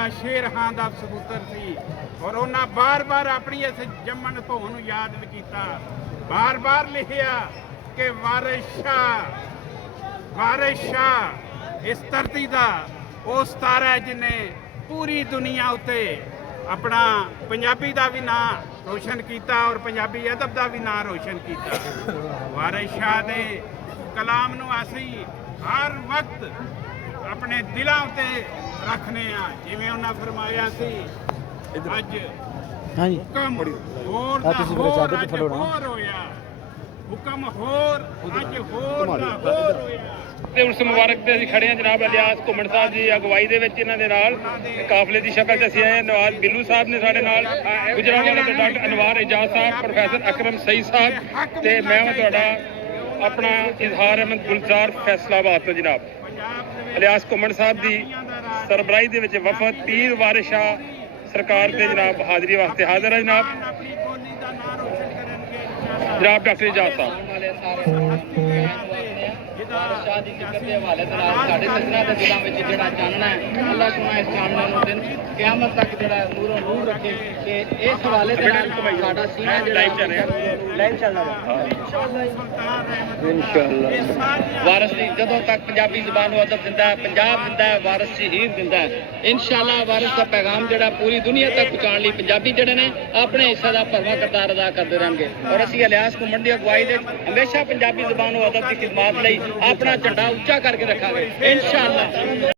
ਦਾ ਸ਼ੇਰ ਖਾਨ ਦਾ ਸਪੁੱਤਰ ਸੀ ਔਰ ਉਹਨਾਂ ਬਾਰ-ਬਾਰ ਆਪਣੀ ਇਸ ਜੰਮਣ ਭੋਂ ਨੂੰ ਯਾਦ ਵੀ ਕੀਤਾ। ਬਾਰ-ਬਾਰ ਲਿਖਿਆ ਕਿ ਵਾਰਿਸ ਸ਼ਾਹ ਇਸ ਧਰਤੀ ਦਾ ਉਹ ਸਿਤਾਰਾ ਹੈ ਜਿਹਨੇ ਪੂਰੀ ਦੁਨੀਆ ਉੱਤੇ ਆਪਣਾ ਪੰਜਾਬੀ ਦਾ ਵੀ ਨਾਂ ਰੋਸ਼ਨ ਕੀਤਾ ਔਰ ਪੰਜਾਬੀ ਅਦਬ ਦਾ ਵੀ ਨਾਂ ਰੋਸ਼ਨ ਕੀਤਾ। ਵਾਰਿਸ ਸ਼ਾਹ ਦੇ ਕਲਾਮ ਨੂੰ ਅਸੀਂ ਹਰ ਵਕਤ ਆਪਣੇ ਦਿਲਾਂ ਉੱਤੇ ਰੱਖਨੇ ਆ। ਜਿਵੇਂ ਉਹਨਾਂ ਫਰਮਾਇਆ ਸੀ, ਅੱਜ ਹੁਕਮ ਹੋਰ ਦਾ ਹੋਰ ਅੱਜ ਹੋਰ ਹੋਇਆ, ਹੁਕਮ ਹੋਰ ਅੱਜ ਹੋਰ ਦਾ ਹੋਰ ਹੋਇਆ। ਤੇ ਉਸ ਮੁਬਾਰਕ ਤੇ ਅਸੀਂ ਖੜੇ ਹਾਂ ਜਨਾਬ ਇਲਿਆਸ ਘੁੰਮਣ ਸਾਹਿਬ ਦੀ ਅਗਵਾਈ ਦੇ ਵਿੱਚ। ਇਹਨਾਂ ਦੇ ਨਾਲ ਕਾਫਲੇ ਦੀ ਸ਼ਕਲ 'ਚ ਅਸੀਂ ਆਏ। ਨਵਾਜ਼ ਬਿੱਲੂ ਸਾਹਿਬ ਨੇ ਸਾਡੇ ਨਾਲ, ਗੁਜਰਾਂਵਾਲਾ ਤੋਂ ਡਾਕਟਰ ਅਨਵਾਰ ਇਜਾਜ਼ ਸਾਹਿਬ, ਪ੍ਰੋਫੈਸਰ ਅਕਰਮ ਸਈਦ ਸਾਹਿਬ ਤੇ ਮੈਂ ਤੁਹਾਡਾ ਆਪਣਾ ਇਜ਼ਹਾਰ ਅਹਿਮਦ ਗੁਲਜ਼ਾਰ ਫੈਸਲਾਬਾਦ ਤੋਂ ਜਨਾਬ। ਇਲਿਆਸ ਘੁੰਮਣ ਸਾਹਿਬ ਦੀ ਸਰਬਰਾਹੀ ਦੇ ਵਿੱਚ ਵਫਦ ਪੀਰ ਵਾਰਿਸ ਸ਼ਾਹ ਸਰਕਾਰ ਦੇ ਜਨਾਬ ਹਾਜ਼ਰੀ ਵਾਸਤੇ ਹਾਜ਼ਰ ਹੈ ਜਨਾਬ। ਜਨਾਬ ਡਾਕਟਰ ਇਜਾਜ਼ ਸਾਹਿਬ ਵਾਰਿਸ ਸ਼ਾਹ ਦੀ ਜ਼ਿਕਰ ਦੇ ਹਵਾਲੇ ਦੇ ਨਾਲ ਸਾਡੇ ਸੱਜਣਾ ਦੇ ਦਿਲਾਂ ਵਿੱਚ ਜਿਹੜਾ ਚਾਨਣਾ ਹੈ, ਅੱਲਾਹ ਸੁਣਾ ਇਸ ਚਾਨਣੇ ਨੂੰ ਦਿਨ ਕਿਆਮਤ ਤੱਕ ਜਿਹੜਾ ਨੂਰੋ ਨੂਰ ਰੱਖੇ। ਤੇ ਇਸ ਹਵਾਲੇ ਦੇ ਨਾਲ ਸਾਡਾ ਸੀਨਾ ਜਿਹੜਾ ਲਾਈਵ ਚੱਲਣਾ ਹੈ ਇਨਸ਼ਾਅੱਲਾ। ਵਾਰਿਸ ਦੀ ਜਦੋਂ ਤੱਕ ਪੰਜਾਬੀ ਜ਼ੁਬਾਨ ਨੂੰ ਅਦਬ ਦਿੰਦਾ ਹੈ, ਪੰਜਾਬ ਦਿੰਦਾ ਹੈ, ਵਾਰਿਸ ਸ਼ਹੀਦ ਦਿੰਦਾ ਹੈ। ਇਨਸ਼ਾਅੱਲਾ ਵਾਰਿਸ ਦਾ ਪੈਗਾਮ ਜਿਹੜਾ ਪੂਰੀ ਦੁਨੀਆ ਤੱਕ ਪਹੁੰਚਾਉਣ ਲਈ ਪੰਜਾਬੀ ਜਿਹੜੇ ਨੇ ਆਪਣੇ ਹਿੱਸੇ ਦਾ ਭਰਵਾਂ ਕਿਰਦਾਰ ਅਦਾ ਕਰਦੇ ਰਹਿਣਗੇ। ਔਰ ਅਸੀਂ ਇਲਿਆਸ ਘੁੰਮਣ ਦੀ ਅਗਵਾਈ ਦੇ ਹਮੇਸ਼ਾ ਪੰਜਾਬੀ ਜ਼ੁਬਾਨ ਨੂੰ ਅਦਬ ਦੀ ਖਿਦਮਤ ਲਈ ਆਪਣਾ ਝੰਡਾ ਉੱਚਾ ਕਰਕੇ ਰੱਖਾਂਗੇ ਇਨਸ਼ਾਅੱਲਾ।